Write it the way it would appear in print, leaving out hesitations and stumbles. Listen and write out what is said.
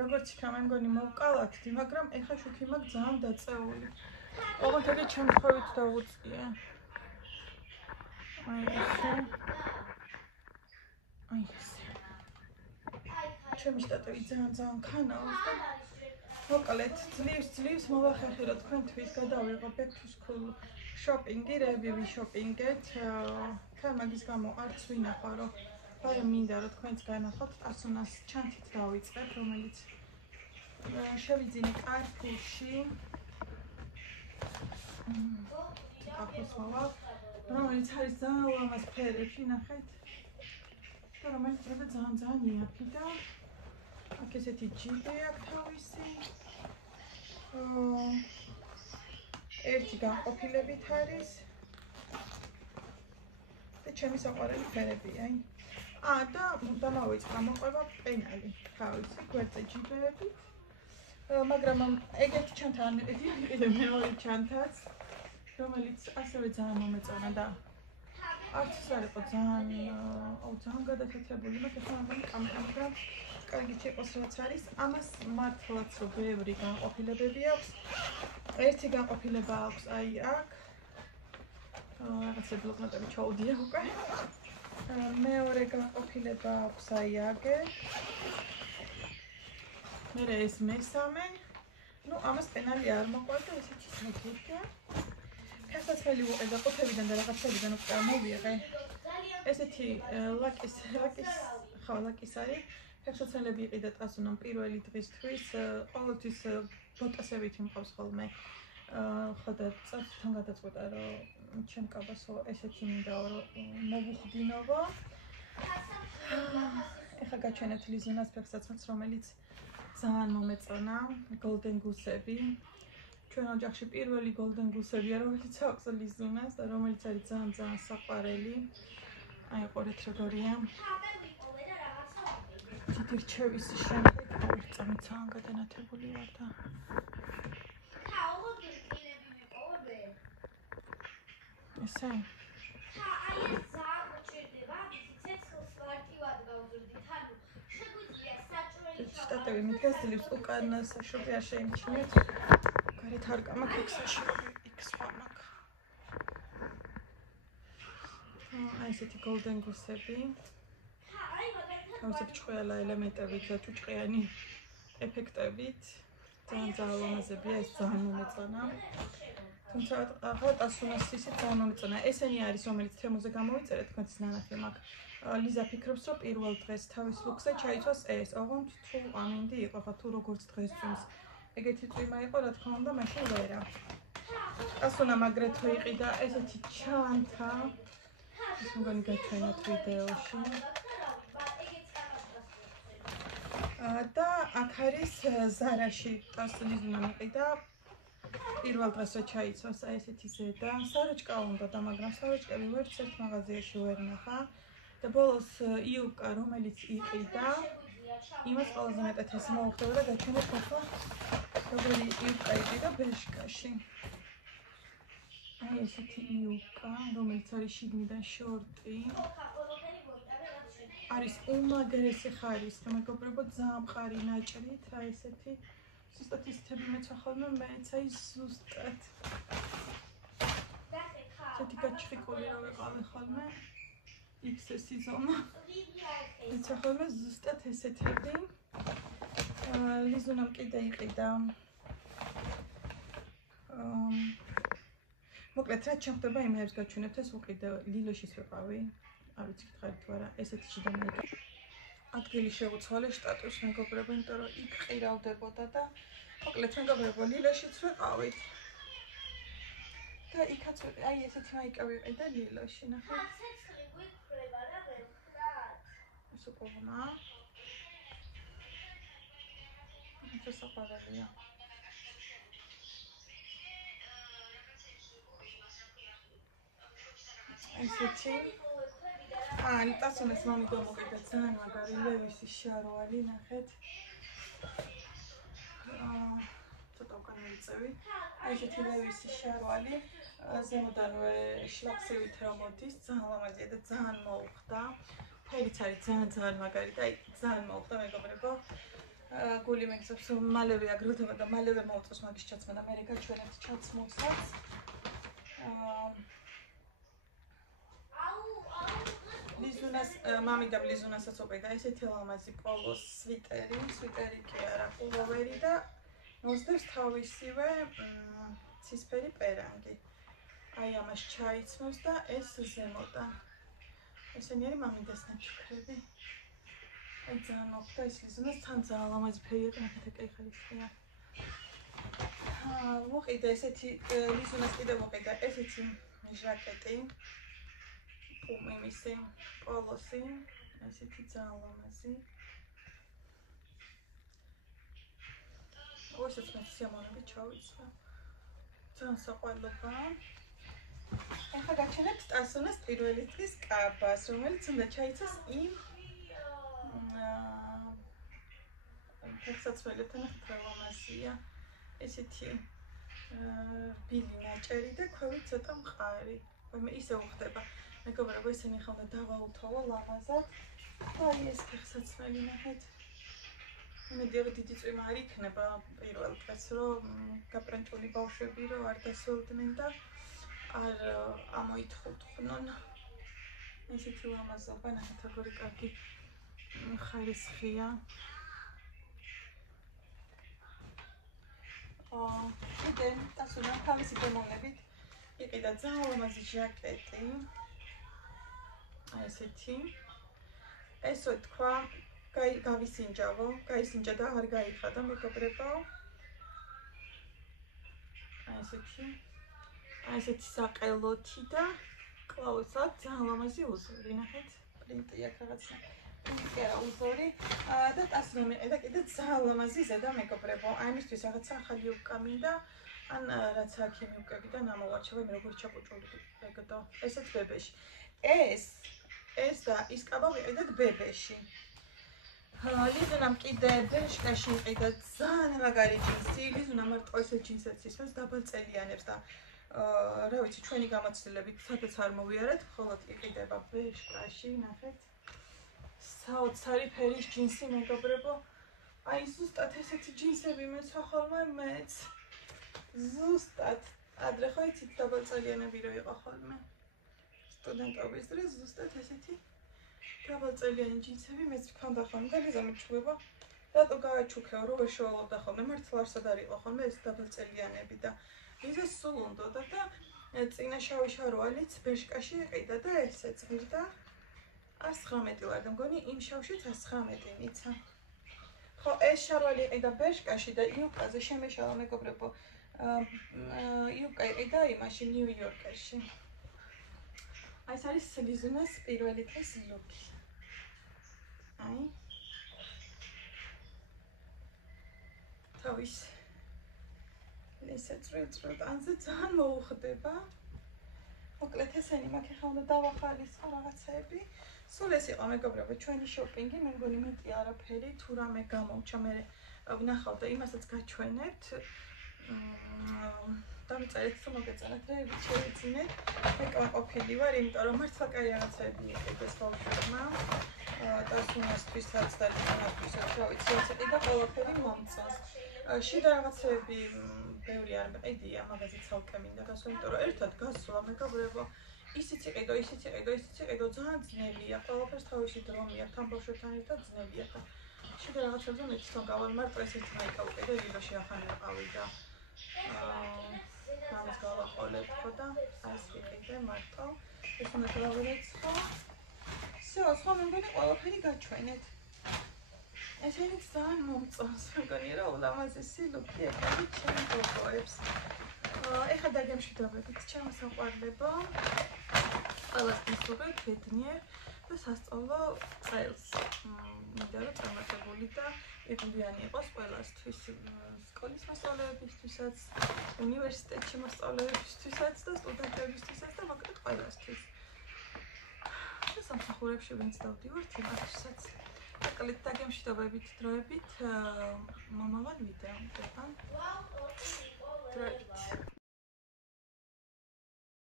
როგორც იქნა მე მგონი მოვკალათდი, მაგრამ ეხლა შუქი მაქვს ძალიან დაწეული. ოღონდ ეგ შემთხვევით დავუწყია. აი ესე. ჩემი შტატები ძალიან ქანავს და მოკლედ ძლივს მოვახერხე რა თქვენ თვის გადავიღო back to school shopping-ი, review shopping-ით. თან მაგის გამო არც ვინახავ რომ აი მინდა რომ თქვენც განახოთ ასუნას ჩანთით დავიწყებ, რომელიც შევიძინე კარფურში. აკუს მოვა, რომელიც არის ძალიან ლამაზ ფერებში, ნახეთ. და რომელიც ძალიან იაფი და აქ ესეთი ჯიბე აქვს თავისი. ერთი განყოფილებით არის. და ჩემი საყვარელი ფერებია, აი. და დამავიწყდა მოყვება პენალი თავისი გვერდზე ჯიბეებით. მაგრამ ეგეთი ჩანთა არ მიყიდე მეორე ჩანთაც, რომელიც ასევე ძალიან მომეწონა და არც ის არ იყო ძალიან გადათეთრებული, მაგრამ ახლა კარგი შეყოს რაც არის, ამას მართლაც ბევრი განყოფილებები აქვს. ერთი განყოფილება აქვს აი აქ. რაღაცა ბლოკნოტები ჩაუდია უკვე. მეორე განყოფილება აქვს აი აგერ. მერე ეს მესამე. ნუ ამას პენალი არ მოყვარდა, ესეთი მოგიგია. ფეხსაცმელი ვუყიდე ყუთებიდან და რაღაცებიდან უკვე მოვიღე. ესეთი ლაკის არის. ფეხსაცმელები იყიდა ტასუნამ პირველი დღისთვის, ყოველთვის ბოტასებითი მყავს ხოლმე. ხოდა წარსულთან გადაწყვეტა რომ ჩემ კაბასო ესეთი მინდაო რომ მოვუხდინოვო. ეხლა გაჩვენებთ ლიზუნას ფეხსაცმელს, რომელიც ძალიან მომეწონა, golden goose-ები. ჩვენ ოჯახში პირველი golden goose-ებია, რომელიც აქვს ლიზუნას და რომელიც არის ძალიან საყვარელი. აი ყურეთ როგორია. დიდი რჩევის შემდეგ წამით ძალიან გადანათებული ვარ და ესე შტატები მიდგას ძლივს უკან საშობი არ შეიმჩნიეთ. გარეთ არ გამაქვს ექსაში იქ სხვა მაქვს. აი ესეთი golden goose-ები. თავისუფლად ჭყვიალა ელემენტებით და ჭუჭყიანი ეფექტებით. ძალიან ლამაზებია, ეს ძალიან მომეწონა. თუმცა ახლა ტასუნას ისიც ძალიან მომეწონა. ესენი არის, რომელიც თემოზე გამოვიწერეთ, თქვენც ნანახი მაქვს. ლიზა ფიქრობს, რომ პირველ დღეს თავის ლუქსზე ჩაიცვას ეს. ოღონდ თუ ამინდი იყო, ხა თუ როგორც დღეს წვიმს. ეგეთი წვიმა იყო, რა თქმა უნდა, მაშინ ვერა. ტასუნამ აგრეთვე იყიდა ესეთი ჩანთა. ის მგონი გაჩვენოთ ვიდეოში. და აქ არის ზარაში ტასუნიზმი მიყიდა. პირველ დღეს რა ჩაიცვას აი ესეთი ზედა. საროჭკა უნდა და მაგრამ საროჭკები ვერც ერთ მაღაზიაში ვერ ნახა. და ბოლოს იუკა რომელიც იყიდა. იმას ყველაზე მეტად ეს მოუხდება და გაჩვენებთ ახლა როგორი იუკა იყიდა ბეშკაში. აი ესეთი იუკა, რომელიც არის შიგნიდან შორტი. არის უმაგრესი ხარისხი, მეგობრებო, ძალიან მყარი ნაჭრით, აი ესეთი ზუსტად ისეთები მეცვა ხოლმე, მეც აი ზუსტად. ესეთი გაჩხიკული რა ვიყავი ხოლმე. XS ზომა. მეცვა ხოლმე ზუსტად ესეთები. ლიზუნამ კიდე იყიდა. მოკლედ რა ჩახდება იმებს გაჩვენებთ, ეს უყიდე ლილოშიც ვიყავი. არ ვიცი გითხარით თუ არა, ესეთი შიდამაიგა. ადგილი შეუცვალე შტატის მეგობრებო, იმიტომ რომ იქ ყირავდებოდა და მოკლედ მეგობრებო, ლილოშიც ვიყავით. და იქაც აი ესეთი მაიკა ვიყიდა ლილოში, ნახეთ. ეს უკողმა. ეს საყვარელია. ესეთი ტასუნას მომი გამოგიდა ძალიან მაგარი ლევისის შარვალი, ნახეთ. ცოტა უკან მივიწევი. აი ესეთი ლევისის შარვალი, ზემოდანვე შლაფსივით რა მოდის, ძალიან ლამაზია და ძალიან მოუხდა. ფერიც არის ძალიან მაგარი და აი ძალიან მოუხდა მეგობრებო. გული მეგზავს მალევე აგროვდება და მალევე მოუწევს მაგის ჩაცმა და მე გაჩვენებთ ჩაცმულსაც. ლიზუნას მამიდამ ლიზუნასაც უყიდა ესეთი ლამაზი პოლოს სვიტერი კი არა პულოვერი და მოსდევს თავისივე ცისფერი პერანგი. აი ამას ჩაიცმევს და ეს ზემოდან. ესენი არის მამიდას ნაჩუქრები. აი ძალიან მოხდა ეს ლიზუნას თან ძალიან ლამაზი ფერია და ნახეთ ეკაი ხარისხია. ვუყიდა ესეთი ლიზუნას კიდევ ვუყიდა ესეთი ჟაკეტი. იმისი პოლოსი, ესეთი ძალიან ლამაზი. ოღონდ მე სიამოვნებით ჩავიცვა. ძალიან საყვარლობაა. ახლა გაჩვენებთ ტასონას პირველი დღის კაბას, რომელიც უნდა ჩაიცოს იმ ფეხსაცმელებთან ახლა ლამაზია. ესეთი ბილი ნაჭერი და ქვევით ცოტა მყარი. მე ისე უხდება. მეგობრებო, ესენი ხომ და დავაუთოვო ლამაზად. აი ეს ფეხსაცმელი ნახეთ. იმედი რომ დიდი წვიმა არ იქნება პირველ დღეს, რომ გაპრანჭული ბავშვები რომ არ დასულდნენ და არ ამოითხოვდნენ. ესეთი ლამაზობა, ნახეთ როგორი კარგი ხარისხია. კიდე დასუნა თავისი დემონებით იყიდა ძალიან ლამაზი ჟაკეტი. ესეთი ესე თქვა გავისინჯავო, გაისინჯა და არ გაიხადა მეგობრებო. ესეთი საყელოთი და კლაუსად ძალიან ლამაზი უზორი, ნახეთ, პრინტი აქ რაღაცა. პრინტი არა უზორი და ტასმა მეყიდა კიდე ძალიან ლამაზი ზედა მეგობრებო. აი ამისთვის რაღაცა ახალი უკა მინდა. ან რაც აქ იმიუკებიდან ამოვარჩევ მე როგორ ჩაკუჭული ეგდო. ესეც ბებეში. ეს და ის კაბა ვიყიდეთ ბებეში. ლიზუნამ კიდე ბეშკაში იყიდა ძალიან მაგარი ჯინსი. ლიზუნა მარტო ესე ჯინსებს ისმევს დაბალწელიანებს და რა ვიცი ჩვენი გამოცდილებით სადაც არ მოვიარეთ, მხოლოდ იყიდება ბეშკაში, ნახეთ. საოცარი ფერის ჯინსი მეგობრებო. აი ზუსტად ესეთი ჯინსები მეცვა ხოლმე მეც. ზუსტად ადრე ხო იცით დაბალწელიანები რო იყო ხოლმე. სტუდენტობის დროს ზუსტად ესეთი დაბალწელიანი ჯინსები მეც მქონდა ხოლმე და ლიზა მიჩვება რატო გააჩუქეო რომ ვერ შევალობდა ხოლმე მართლა არსად არ იყო ხოლმე ეს დაბალწელიანები და ლიზა სულ უნდოდა და წინა შავი შარვალიც ბეშკაში იყიდა და ესე წვირდა 119 ვარ და მგონი იმ შავშიც 119 მიცა. ხო ეს შარვალი იყიდა ბეშკაში და იუკაზე შემეშალა მეგობრებო. იუკა იყიდა იმაში ნიუ-იორკერში. აი ეს არის ლიზუნას პირველი დღის ლუკი. აი თავის ესე წრილ ანზე ძალიან მოუხდება. მოკლედ ესენი მაქვს ახლა უნდა დავახალისო რაღაცები. სულ ეს იყო მეგობრებო ჩვენი შოპინგი. მე მგონი მეტი არაფერი თუ რამე გამოვჩა მე ვნახავ და იმასაც გაჩვენებთ. დამწერეთ თუ მოგეწონათ რა ვიცით. მე ყოფილი ვარ, იმიტომ რომ მართლა კაი რაღაცები იყიდეს ბავშვებმა. დასუნასთვისაც და ლიზუნასთვისაც რა ვიცი, ესეთი და ყველაფერი მომწონს. შიდა რაღაცები ბევრი არ მეყიდია, მაგაზე ცალკე მინდა გასვა, იმიტომ რომ ერთად გასვლა მეგობრებო. ისიც იყიდო, ძალიან ძნელია. ყველაფერს თავისი დრომია, თან ბავშვებთან ერთად ძნელია. შიდა რაღაცებზე მე თვითონ გავალ მარტო ესეთი მაიკა უყიდე, ვილოში ახალი ვიყავი და ამას გავაყოლებ ხო და ეს ვიყიდე მარტო. ეს უნდა გავარეცხო. სხვა მე მგონი ყველაფერი გაჩვენეთ. ესენი ძალიან მომწონს, მე მგონი რა ულამაზესი ლუკი ეკავი ჩემ გოგოებს. ეხლა დაგემშვიდობებით ჩემო საყვარლებო. ყველას გისურვებთ ბედნიერ და სასწავლო წელს. მინდა რომ წარმატებული და იყრდიანი იყოს ყველასთვის. სკოლის მასწავლებლებისთვისაც, უნივერსიტეტში მასწავლებლებისთვისაც და სტუდენტებისთვისაც და მოკლედ ყველასთვის. და სამსახურებში ვინც დავდივართ იმათვისაც. მოკლედ დაგემშვიდობებით დროებით მომავალ ვიდეომდე. დროებით.